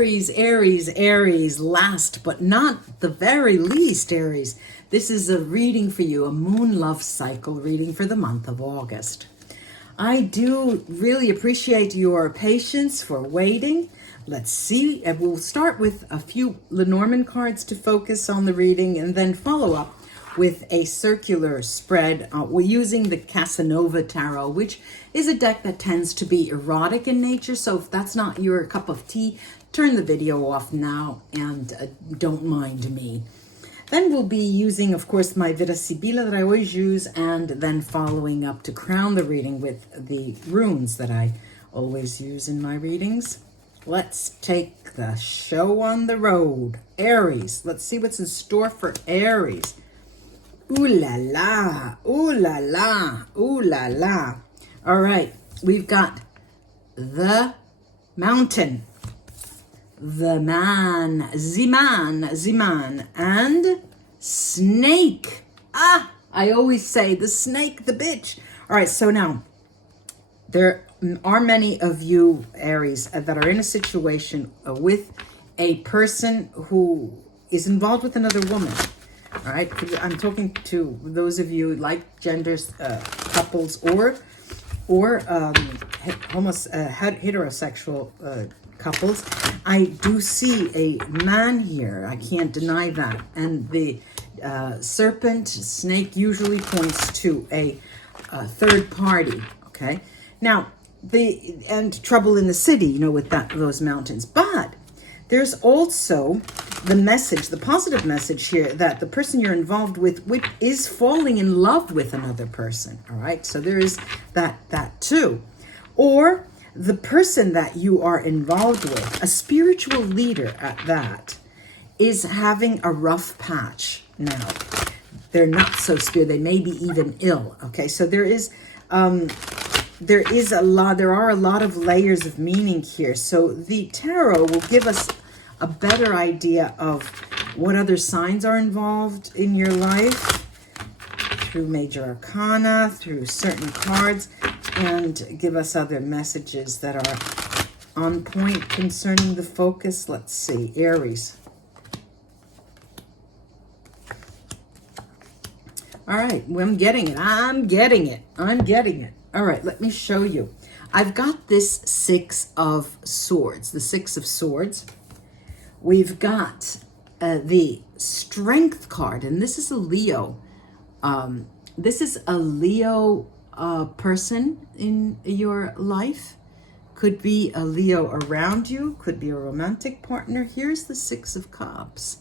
Aries, Aries, Aries, last but not the very least, Aries. This is a reading for you, a moon love cycle reading for the month of August. I do really appreciate your patience for waiting. Let's see, and we'll start with a few Lenormand cards to focus on the reading and then follow up with a circular spread. We're using the Casanova Tarot, which is a deck that tends to be erotic in nature. So if that's not your cup of tea, turn the video off now and don't mind me. Then we'll be using, of course, my Vita Sibilla that I always use, and then following up to crown the reading with the runes that I always use in my readings. Let's take the show on the road. Aries, let's see what's in store for Aries. Ooh la la, ooh la la, ooh la la. All right, we've got the mountain, the man, Ziman, and snake. Ah, I always say the snake, the bitch. All right, so now there are many of you, Aries, that are in a situation with a person who is involved with another woman. All right, I'm talking to those of you like genders, couples, or heterosexual couples. I do see a man here. I can't deny that. And the serpent, snake usually points to a third party. Okay, now and trouble in the city, you know, with those mountains. But there's also the message, the positive message here, that the person you're involved with is falling in love with another person. All right, so there is that too. Or the person that you are involved with, a spiritual leader at that, is having a rough patch now. They're not so spiritual. They may be even ill. Okay, so there are a lot of layers of meaning here. So the tarot will give us a better idea of what other signs are involved in your life through major arcana, through certain cards, and give us other messages that are on point concerning the focus. Let's see, Aries. All right, well, I'm getting it. All right, let me show you. I've got this Six of Swords, the Six of Swords. We've got the Strength card, and this is a Leo. This is a Leo person in your life. Could be a Leo around you, could be a romantic partner. Here's the Six of Cups.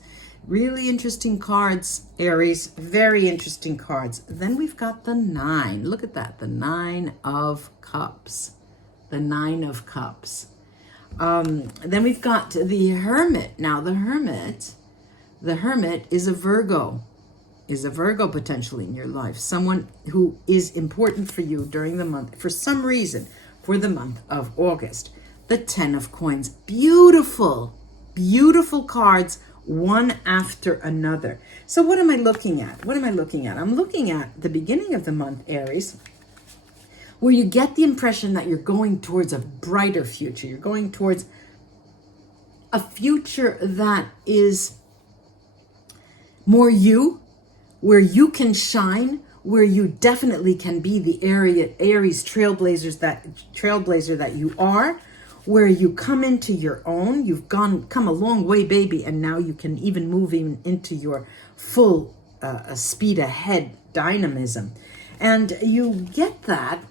Really interesting cards, Aries. Very interesting cards. Then we've got the Nine. Look at that, the Nine of Cups. The Nine of Cups. Then we've got the Hermit. Now the Hermit is a Virgo. Is a Virgo potentially in your life. Someone who is important for you during the month, for some reason, for the month of August. The Ten of Coins. Beautiful, beautiful cards, one after another. So what am I looking at? I'm looking at the beginning of the month, Aries, where you get the impression that you're going towards a brighter future. You're going towards a future that is more you, where you can shine, where you definitely can be the Aries trailblazer that you are, where you come into your own. You've come a long way, baby, and now you can even move into your full speed ahead dynamism. And you get that.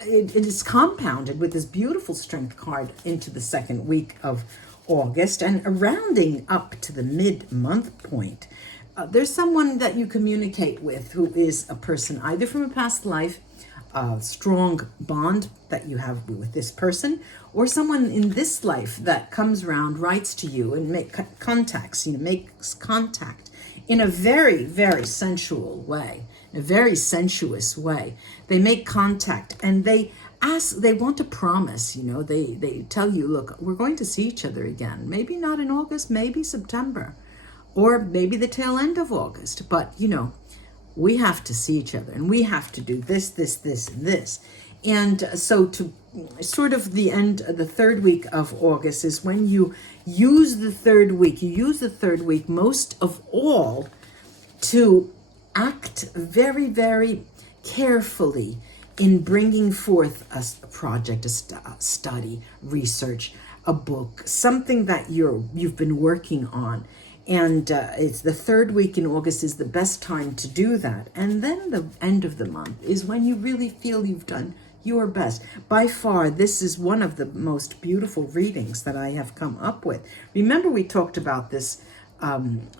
It is compounded with this beautiful Strength card into the second week of August, and rounding up to the mid-month point. There's someone that you communicate with who is a person either from a past life, a strong bond that you have with this person, or someone in this life that comes around, writes to you, and makes contact in a very, very sensual way, a very sensuous way. They make contact and they want a promise, they tell you, look, we're going to see each other again. Maybe not in August, maybe September, or maybe the tail end of August. But, we have to see each other and we have to do this, and this. And so to sort of the end, the third week of August is when you use the third week. You use the third week most of all to act very, very carefully in bringing forth a project, a study, research, a book, something that you've been working on. And it's the third week in August is the best time to do that. And then the end of the month is when you really feel you've done your best. By far, this is one of the most beautiful readings that I have come up with. Remember, we talked about this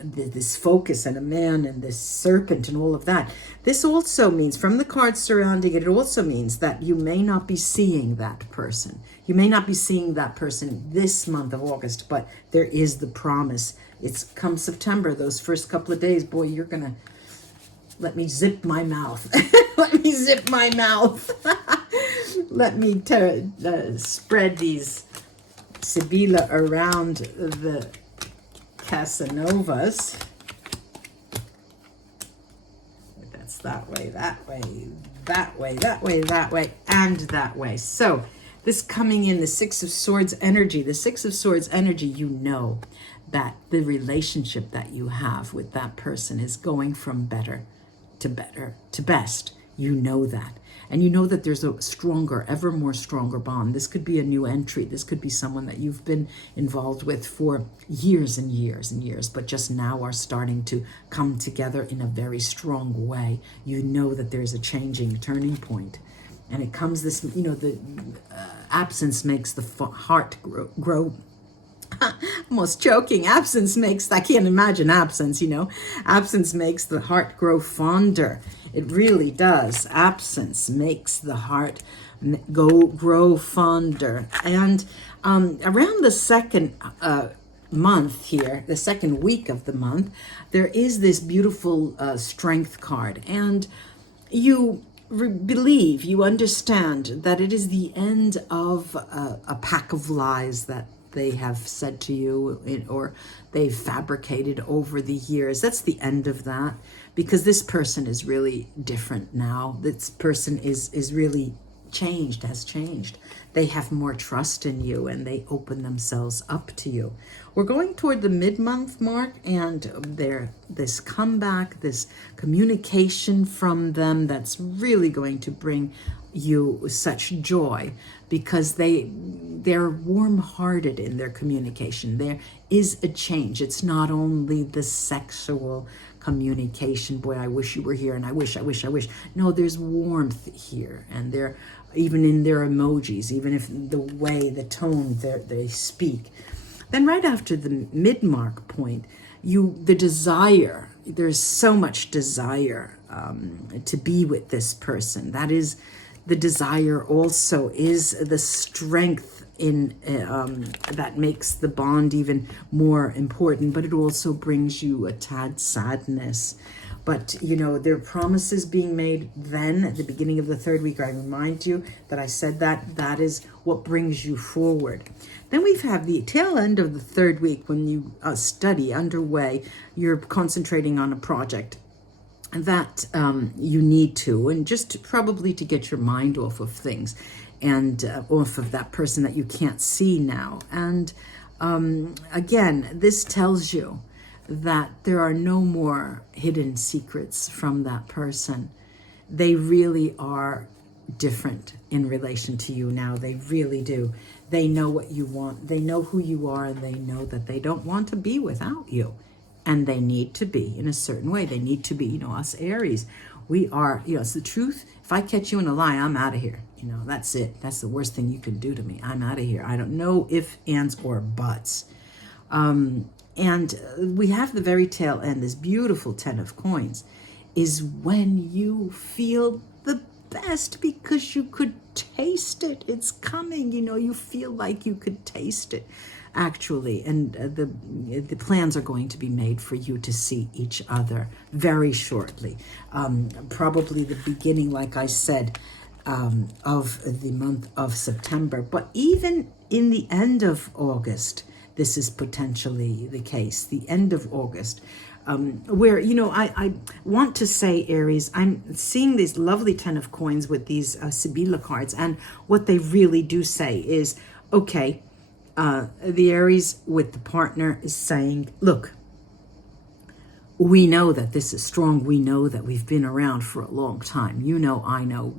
this focus and a man and this serpent and all of that. This also means, from the cards surrounding it, it also means that you may not be seeing that person. You may not be seeing that person this month of August, but there is the promise. It's come September, those first couple of days, boy, you're going to let me zip my mouth. Let me zip my mouth. Let me spread these Sibila around the Casanovas. That's that way, that way, that way, that way, that way, and that way. So this coming in, the Six of Swords energy, the Six of Swords energy, you know that the relationship that you have with that person is going from better to best. You know that. And you know that there's a stronger, ever more stronger bond. This could be a new entry. This could be someone that you've been involved with for years and years and years, but just now are starting to come together in a very strong way. You know that there's a changing turning point. And it comes this, the absence makes the heart grow. Almost choking. Absence makes, I can't imagine absence, Absence makes the heart grow fonder. It really does. Absence makes the heart grow fonder. And around the second month here, the second week of the month, there is this beautiful strength card. And you believe, you understand that it is the end of a pack of lies that they have said to you or they've fabricated over the years. That's the end of that, because this person is really different now. This person is really changed, has changed. They have more trust in you and they open themselves up to you. We're going toward the mid-month mark, and this comeback, this communication from them that's really going to bring you such joy, because they're warm-hearted in their communication. There is a change. It's not only the sexual communication, boy, I wish you were here, and I wish. No, there's warmth here, and they're even in their emojis, even if the way, the tone they speak. Then right after the mid-mark point, the desire, there's so much desire to be with this person. That is, the desire also is the strength in that makes the bond even more important, but it also brings you a tad sadness. But, there are promises being made then at the beginning of the third week. I remind you that I said that is what brings you forward. Then we have the tail end of the third week when you study underway. You're concentrating on a project that you need to, and just probably to get your mind off of things and off of that person that you can't see now. And again, this tells you that there are no more hidden secrets from that person. They really are different in relation to you now. They really do. They know what you want. They know who you are, and they know that they don't want to be without you. And they need to be in a certain way. They need to be, us Aries, we are, it's the truth. If I catch you in a lie, I'm out of here. That's it. That's the worst thing you can do to me. I'm out of here. I don't know if, ands, or buts. And we have the very tail end, this beautiful 10 of coins, is when you feel the best because you could taste it. It's coming, you feel like you could taste it, actually. And the plans are going to be made for you to see each other very shortly. Probably the beginning, like I said, of the month of September. But even in the end of August, this is potentially the case. The end of August, where, I want to say, Aries, I'm seeing these lovely 10 of coins with these Sibilla cards, and what they really do say is, okay, the Aries with the partner is saying, look, we know that this is strong. We know that we've been around for a long time. I know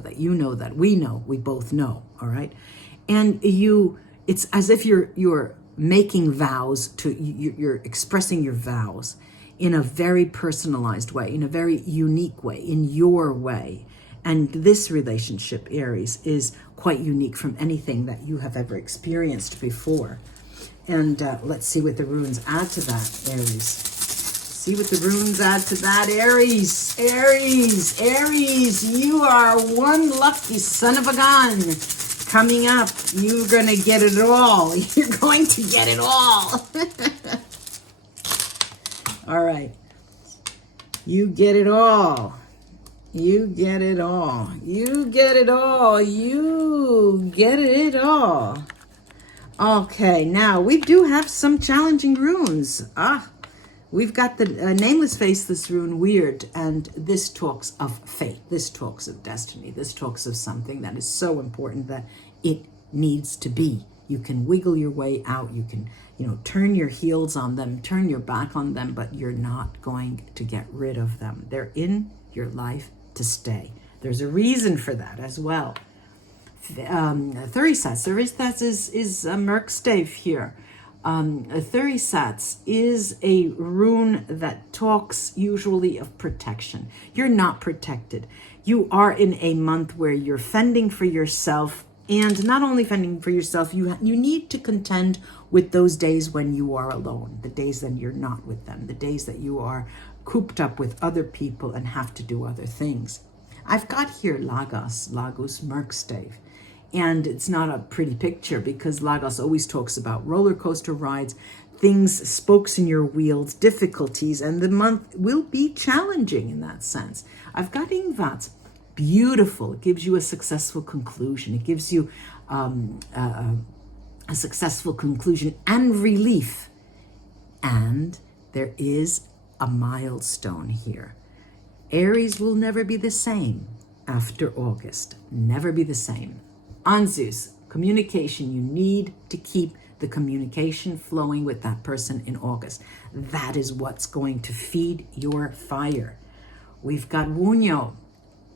that, that, we both know, all right? And it's as if you're making vows you're expressing your vows in a very personalized way, in a very unique way, in your way. And this relationship, Aries, is quite unique from anything that you have ever experienced before. And let's see what the runes add to that, Aries. See what the runes add to that, Aries. Aries, you are one lucky son of a gun. Coming up, you're going to get it all. You're going to get it all. All right. You get it all. You get it all. You get it all. You get it all. Okay, now we do have some challenging runes. We've got the Nameless Faceless rune, Weird, and this talks of fate. This talks of destiny. This talks of something that is so important that it needs to be. You can wiggle your way out. You can, turn your heels on them, turn your back on them, but you're not going to get rid of them. They're in your life to stay. There's a reason for that as well. 30 sets. 30 sets is a Merkstave here. 30 sats is a rune that talks usually of protection. You're not protected. You are in a month where you're fending for yourself, and not only fending for yourself, you need to contend with those days when you are alone, the days that you're not with them, the days that you are cooped up with other people and have to do other things. I've got here Lagos Merkstave. And it's not a pretty picture because Lagos always talks about roller coaster rides, things, spokes in your wheels, difficulties, and the month will be challenging in that sense. I've got Ingvat, beautiful. It gives you a successful conclusion. It gives you a successful conclusion and relief. And there is a milestone here. Aries will never be the same after August. Never be the same. Anzus, communication. You need to keep the communication flowing with that person in August. That is what's going to feed your fire. We've got Wunyo,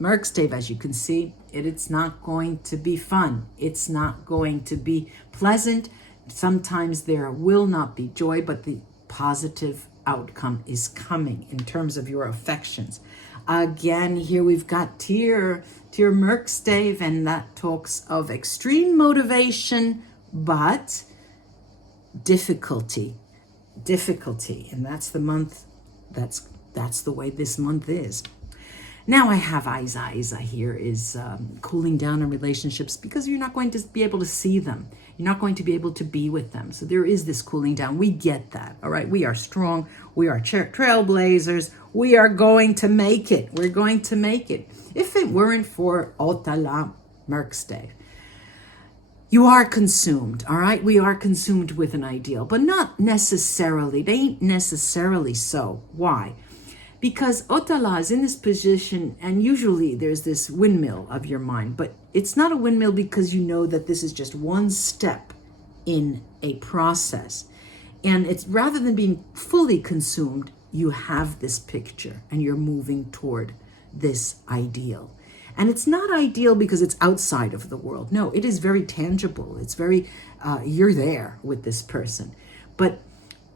Merkstave, as you can see. It's not going to be fun. It's not going to be pleasant. Sometimes there will not be joy, but the positive outcome is coming in terms of your affections. Again, here we've got Tyr Merkstave, and that talks of extreme motivation, but difficulty. And that's the month, that's the way this month is. Now I have Isa here is cooling down in relationships because you're not going to be able to see them. You're not going to be able to be with them. So there is this cooling down. We get that, all right? We are strong. We are trailblazers. We are going to make it. We're going to make it. If it weren't for Otala Merkstave, you are consumed, all right? We are consumed with an ideal, but not necessarily. They ain't necessarily so. Why? Because Otala is in this position, and usually there's this windmill of your mind, but it's not a windmill because you know that this is just one step in a process. And it's rather than being fully consumed, you have this picture and you're moving toward this ideal. And it's not ideal because it's outside of the world. No, it is very tangible. It's very, you're there with this person. But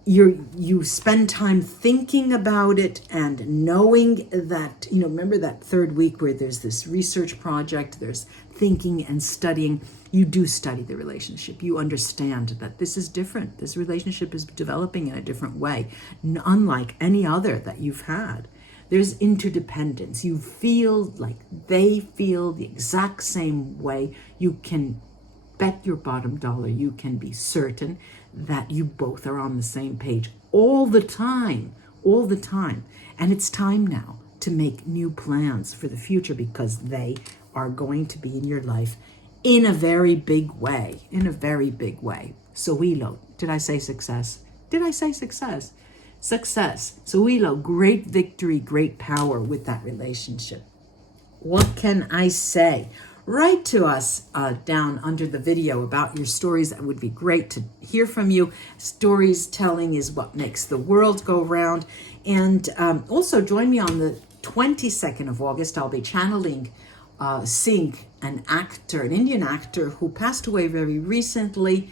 you spend time thinking about it and knowing that, remember that third week where there's this research project, there's thinking and studying. You do study the relationship. You understand that this is different. This relationship is developing in a different way, unlike any other that you've had. There's interdependence. You feel like they feel the exact same way. You can bet your bottom dollar. You can be certain that you both are on the same page all the time. And it's time now to make new plans for the future because they are going to be in your life in a very big way, So Wilo, did I say success? success. So Leo, great victory, great power with that relationship. What can I say? Write to us down under the video about your stories. That would be great to hear from you. Stories telling is what makes the world go round. And also join me on the 22nd of August. I'll be channeling Singh, an actor, an Indian actor who passed away very recently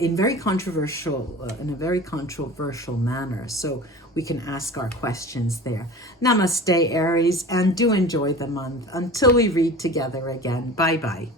in a very controversial manner. So we can ask our questions there. Namaste, Aries, and do enjoy the month. Until we read together again. Bye-bye.